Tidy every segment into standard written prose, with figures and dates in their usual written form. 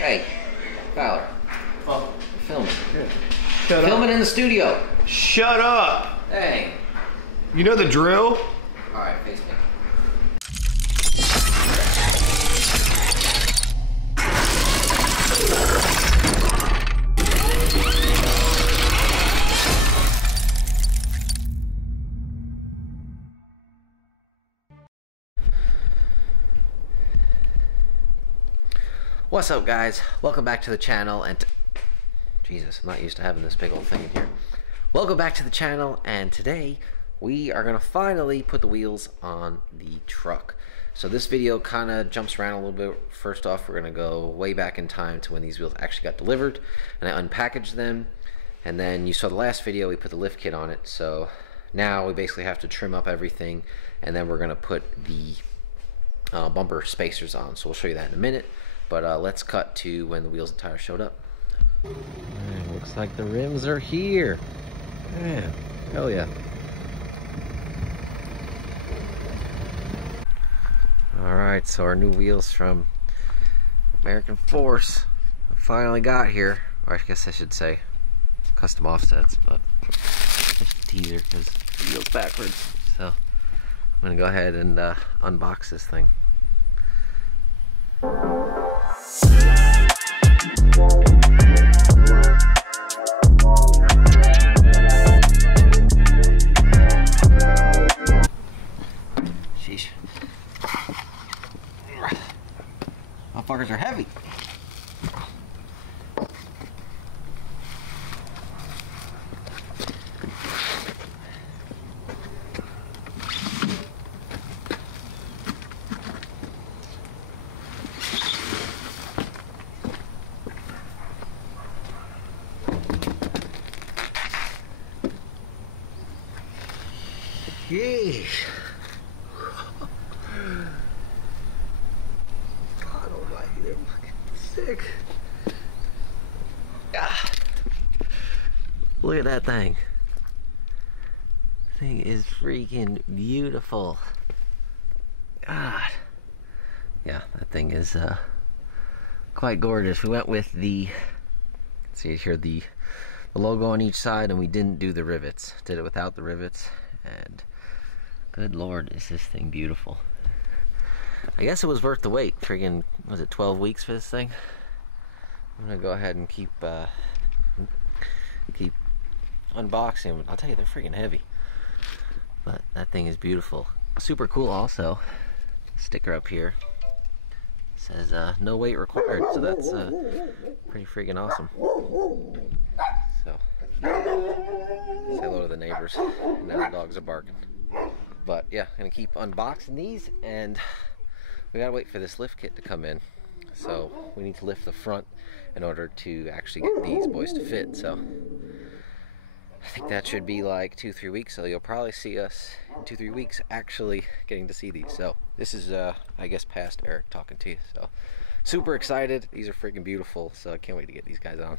Hey, Fowler. Oh. Filming. Yeah. Filming in the studio. Shut up! Hey. You know the drill? Alright, face me. What's up, guys? Welcome back to the channel, and Jesus, I'm not used to having this big old thing in here. Welcome back to the channel, and today we are gonna finally put the wheels on the truck. So this video kind of jumps around a little bit. First off, we're gonna go way back in time to when these wheels actually got delivered, and I unpackaged them. And then you saw the last video, we put the lift kit on it. So now we basically have to trim up everything, and then we're gonna put the bumper spacers on. So we'll show you that in a minute. But let's cut to when the wheels and tires showed up. Right, looks like the rims are here. Man, hell yeah. Alright, so our new wheels from American Force finally got here. Or I guess I should say custom offsets, but just a teaser because the wheel's backwards. So I'm gonna go ahead and unbox this thing. Sheesh. Motherfuckers are heavy. Yeesh. God almighty, they're fucking sick. Ah. Look at that thing. Thing is freaking beautiful. God. Yeah, that thing is quite gorgeous. We went with the, see here, the logo on each side, and we didn't do the rivets. Did it without the rivets, and good lord, is this thing beautiful. I guess it was worth the wait. Friggin', was it 12 weeks for this thing? I'm gonna go ahead and keep unboxing them. I'll tell you, they're friggin' heavy. But that thing is beautiful. Super cool also. Sticker up here. Says no weight required, so that's pretty friggin' awesome. So, say hello to the neighbors. Now the dogs are barking. But yeah, gonna keep unboxing these, and we gotta wait for this lift kit to come in. So we need to lift the front in order to actually get these boys to fit. So I think that should be like 2-3 weeks. So you'll probably see us in 2-3 weeks actually getting to see these. So this is I guess past Eric talking to you. So super excited. These are freaking beautiful. So I can't wait to get these guys on.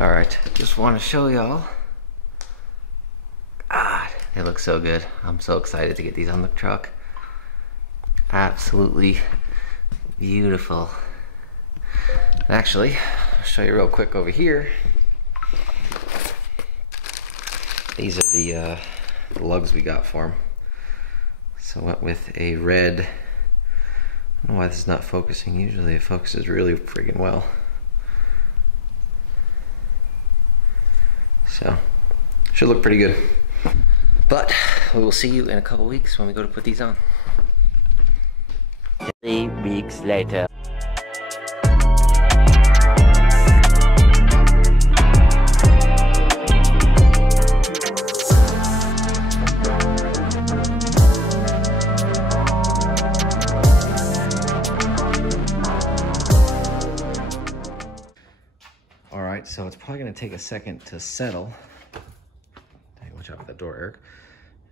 Alright, just want to show y'all. God, they look so good. I'm so excited to get these on the truck. Absolutely beautiful. Actually, I'll show you real quick over here. These are the lugs we got for them. So I went with a red. I don't know why this is not focusing. Usually it focuses really friggin' well. So, should look pretty good. But we will see you in a couple weeks when we go to put these on. 3 weeks later. so it's probably going gonna take a second to settle. Hey, watch out for that door, Eric.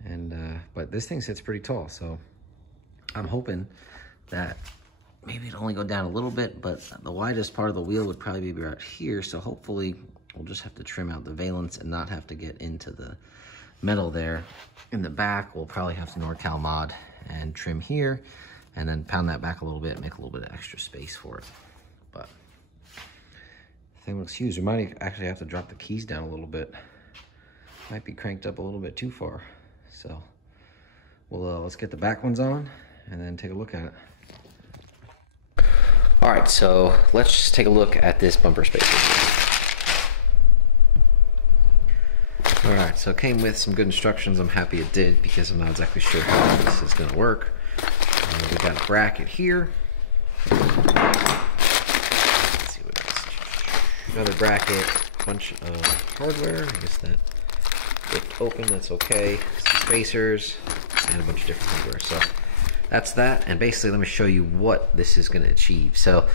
And but this thing sits pretty tall, so I'm hoping that maybe it'll only go down a little bit, but the widest part of the wheel would probably be right here. So hopefully we'll just have to trim out the valence and not have to get into the metal there. In the back, we'll probably have to norcal mod and trim here and then pound that back a little bit, make a little bit of extra space for it. But the thing looks huge. We might actually have to drop the keys down a little bit. Might be cranked up a little bit too far. So we'll let's get the back ones on and then take a look at it. All right, so let's just take a look at this bumper spacer. All right, so it came with some good instructions. I'm happy it did because I'm not exactly sure how this is gonna work. We got a bracket here. Let's see what else. Another bracket, a bunch of hardware. I guess that flipped open, that's okay. Some spacers and a bunch of different hardware. So that's that, and basically let me show you what this is gonna achieve. So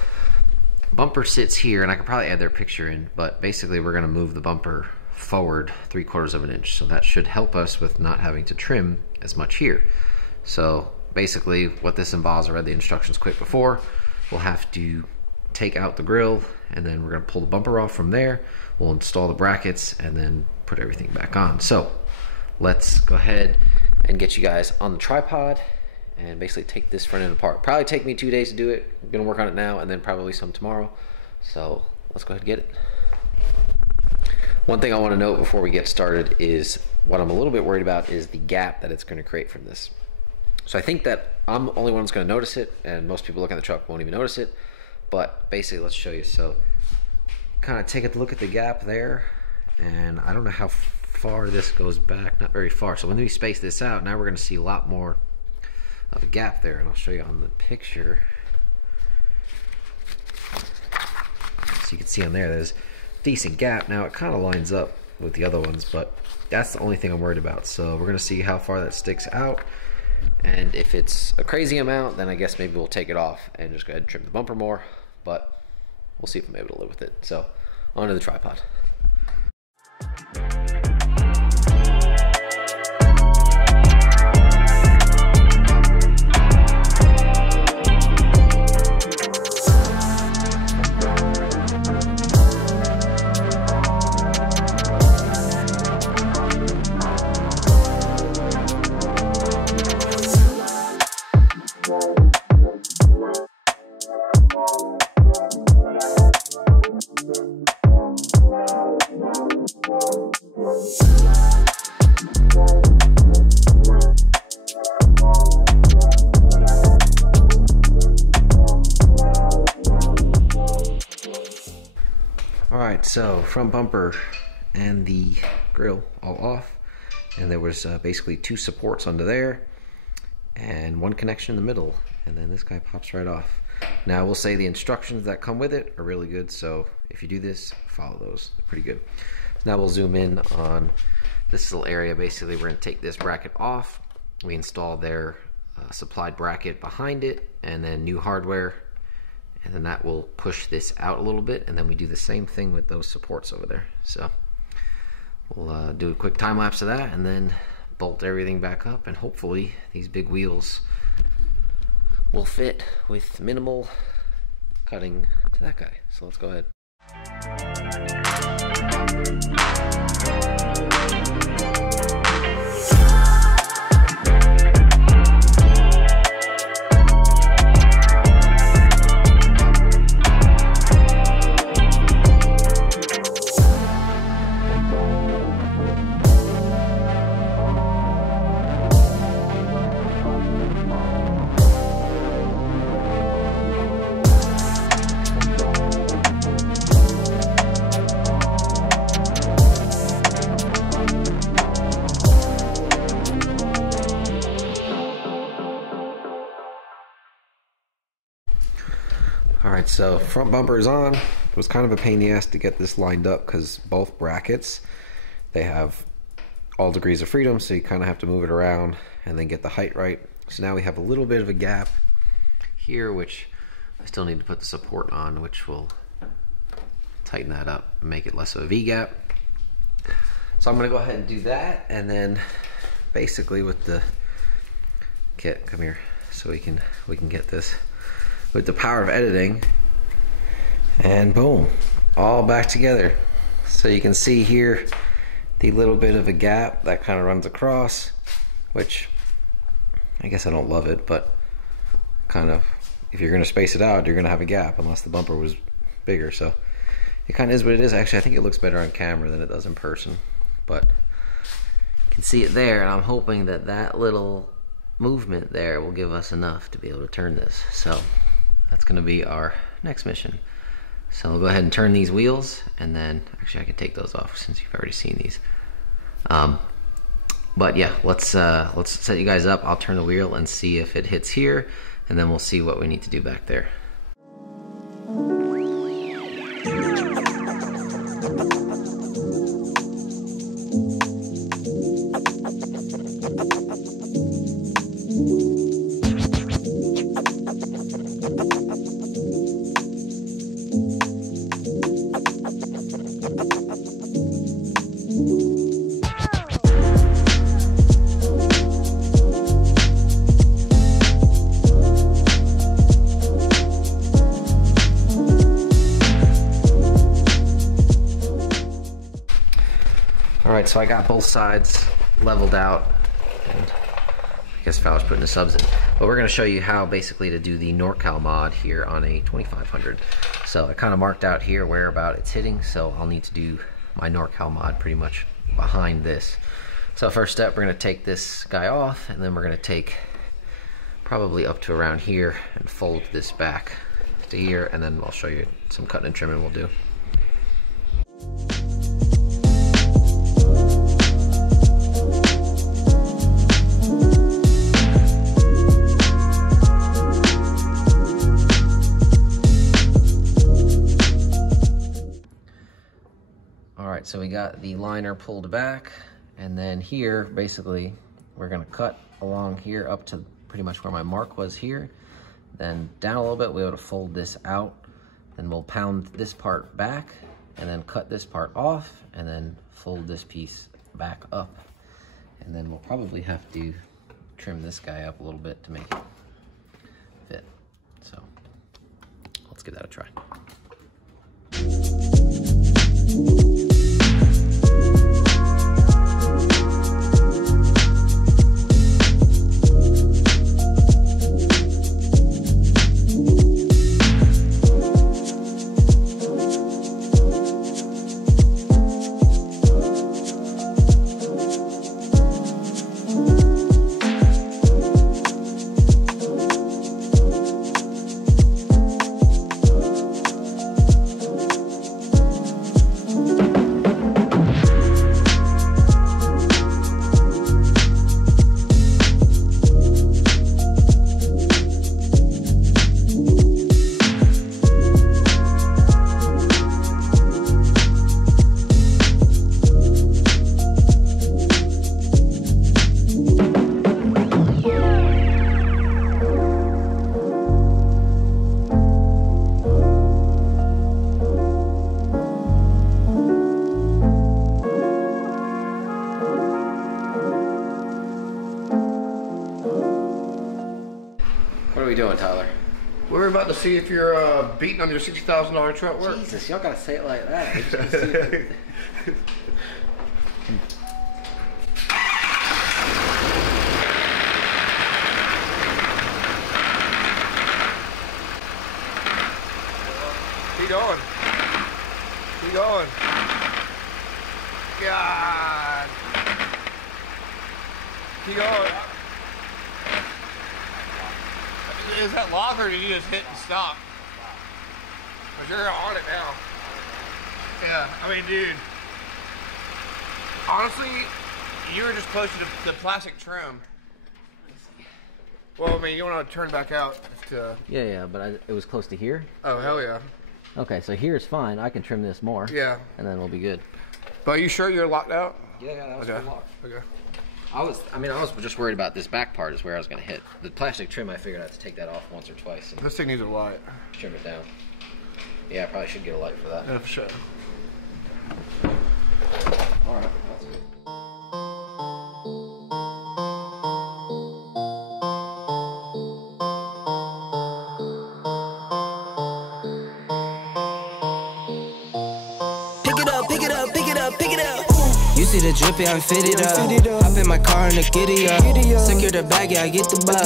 bumper sits here, and I could probably add their picture in, but basically we're gonna move the bumper forward 3/4 of an inch. So that should help us with not having to trim as much here. So basically what this involves, I read the instructions quick before, we'll have to take out the grill, and then we're gonna pull the bumper off from there. We'll install the brackets and then put everything back on. So let's go ahead and get you guys on the tripod and basically take this front end apart. Probably take me 2 days to do it. I'm gonna work on it now and then probably some tomorrow. So let's go ahead and get it. One thing I wanna note before we get started is what I'm a little bit worried about is the gap that it's gonna create from this. So I think that I'm the only one that's gonna notice it, and most people looking at the truck won't even notice it. But basically, let's show you. So kind of take a look at the gap there, and I don't know how far this goes back, not very far. So when we space this out, now we're gonna see a lot more of a gap there, and I'll show you on the picture. So you can see on there, there's a decent gap. Now it kind of lines up with the other ones, but that's the only thing I'm worried about. So we're gonna see how far that sticks out. And if it's a crazy amount, then I guess maybe we'll take it off and just go ahead and trim the bumper more, but we'll see if I'm able to live with it. So onto the tripod. So front bumper and the grill all off, and there was basically 2 supports under there and 1 connection in the middle, and then this guy pops right off. Now I will say the instructions that come with it are really good, so if you do this, follow those. They're pretty good. So now we'll zoom in on this little area. Basically we're going to take this bracket off. We install their supplied bracket behind it, and then new hardware. And then that will push this out a little bit, and then we do the same thing with those supports over there. So we'll do a quick time lapse of that and then bolt everything back up, and hopefully these big wheels will fit with minimal cutting to that guy. So let's go ahead. Alright, so front bumper is on. It was kind of a pain in the ass to get this lined up because both brackets, they have all degrees of freedom, so you kind of have to move it around and then get the height right. So now we have a little bit of a gap here, which I still need to put the support on, which will tighten that up and make it less of a V-gap. So I'm gonna go ahead and do that, and then basically with the kit, come here, so we can get this with the power of editing, and boom, all back together. So you can see here the little bit of a gap that kind of runs across, which I guess I don't love it, but kind of, if you're gonna space it out, you're gonna have a gap unless the bumper was bigger. So it kind of is what it is. Actually, I think it looks better on camera than it does in person, but you can see it there, and I'm hoping that that little movement there will give us enough to be able to turn this. So that's gonna be our next mission. So we'll go ahead and turn these wheels, and then actually I can take those off since you've already seen these. But yeah, let's set you guys up. I'll turn the wheel and see if it hits here, and then we'll see what we need to do back there. Alright, so I got both sides leveled out, and I guess Fowler's putting the subs in. But we're going to show you how basically to do the NorCal mod here on a 2500. So I kind of marked out here where about it's hitting, so I'll need to do my NorCal mod pretty much behind this. So first step, we're going to take this guy off, and then we're going to take probably up to around here and fold this back to here, and then I'll show you some cutting and trimming we'll do. Alright, so we got the liner pulled back, and then here, basically, we're gonna cut along here up to pretty much where my mark was here. Then down a little bit, we're able to fold this out. Then we'll pound this part back, and then cut this part off, and then fold this piece back up. And then we'll probably have to trim this guy up a little bit to make it fit. So, let's give that a try. What are we doing, Tyler? We're about to see if you're beating on your $60,000 truck work. Jesus, y'all gotta say it like that. I just wanna see if it- Keep going. Keep going. God. Keep going. Is that lock, or did you just hit and stop? Because you're on it now. Yeah, I mean, dude. Honestly, you were just close to the plastic trim. Well, I mean, you want to turn back out. Yeah, but it was close to here. Oh, hell yeah. Okay, so here's fine. I can trim this more. Yeah. And then we'll be good. But are you sure you're locked out? Yeah, that was Okay. locked. Okay. I was just worried about this back part is where I was gonna hit. The plastic trim, I figured I had to take that off once or twice and This thing needs a light. trim it down. Yeah, I probably should get a light for that. Yeah, for sure. Alright, that's good. Pick it up, pick it up, pick it up, pick it up. You see the drippy, I'm fitted up. Hop in my car and the giddy up. Secure the bag, yeah, I get the bus.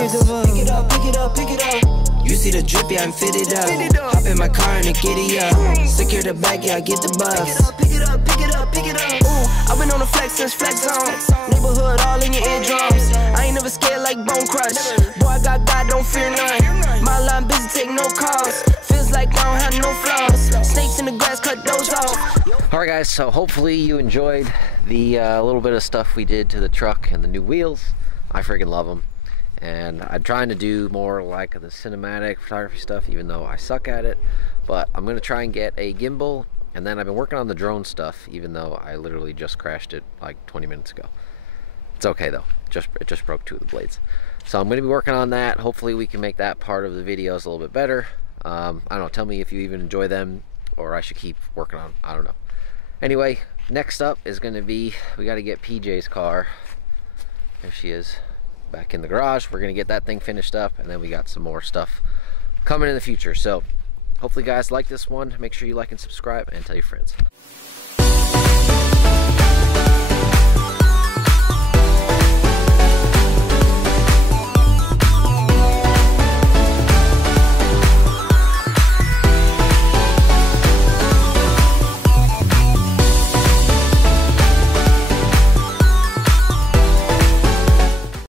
Pick it up, pick it up, pick it up. You see the drippy, I'm fitted up. Hop in my car and the giddy up. Secure the bag, yeah, I get the bus. Pick it up, pick it up, pick it up. Ooh, I've been on the flex since flex zone. Neighborhood all in your eardrums. I ain't never scared like Bone Crush. Boy, I got God, don't fear none. My line busy, take no calls. Feels like I don't have no flaws. Snakes in the grass, cut those off. Alright guys, so hopefully you enjoyed the little bit of stuff we did to the truck and the new wheels. I freaking love them. And I'm trying to do more like the cinematic photography stuff, even though I suck at it. But I'm going to try and get a gimbal. And then I've been working on the drone stuff, even though I literally just crashed it like 20 minutes ago. It's okay though, it just broke 2 of the blades. So I'm going to be working on that. Hopefully we can make that part of the videos a little bit better. I don't know, tell me if you even enjoy them or I should keep working on them. I don't know. Anyway, next up is going to be, we got to get PJ's car. There she is, back in the garage. We're going to get that thing finished up, and then we got some more stuff coming in the future. So hopefully you guys like this one. Make sure you like and subscribe and tell your friends.